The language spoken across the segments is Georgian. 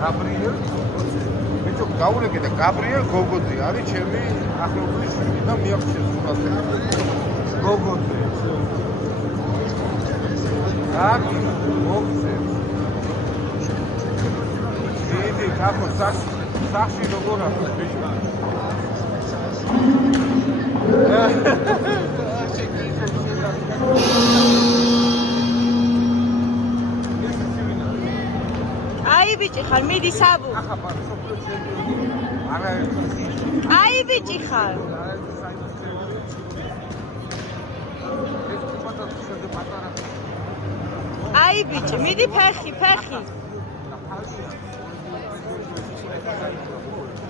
გაბრიელ ბიჭო გაურეკე და გაბრიელ გოგოძე არის ჩემი ახლობლის შვილი და მიაღწევს სულაც გოგოძე აქ მოგზე დიდი კაფო სახში როგორ აქვს ბიჭო აი ბიჭი ხარ, მიდი საბუ. აი ბიჭი ხარ. აი ბიჭი, მიდი ფეხი.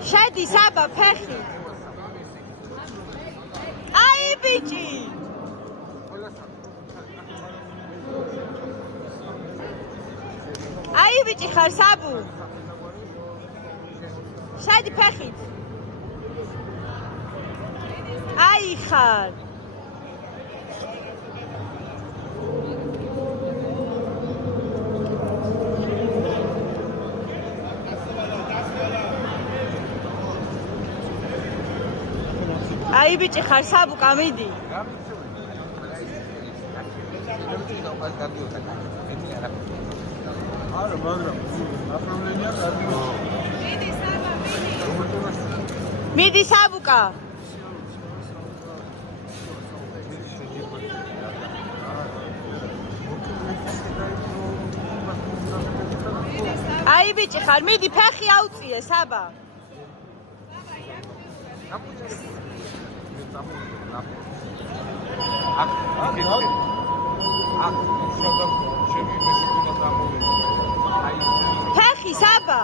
შედი საბა ფეხი. აი ბიჭი. აი ბიჭი ხარ საბუ. შედი ფეხით. აი ხარ. აი ბიჭი ხარ საბუ კამიდი. არა მაგრამ აპრობლემია კარგი. მიდი საბუკა. აი ბიჭი ხარ, მიდი ფეხი აუწიე საბა. ფეხი საბა.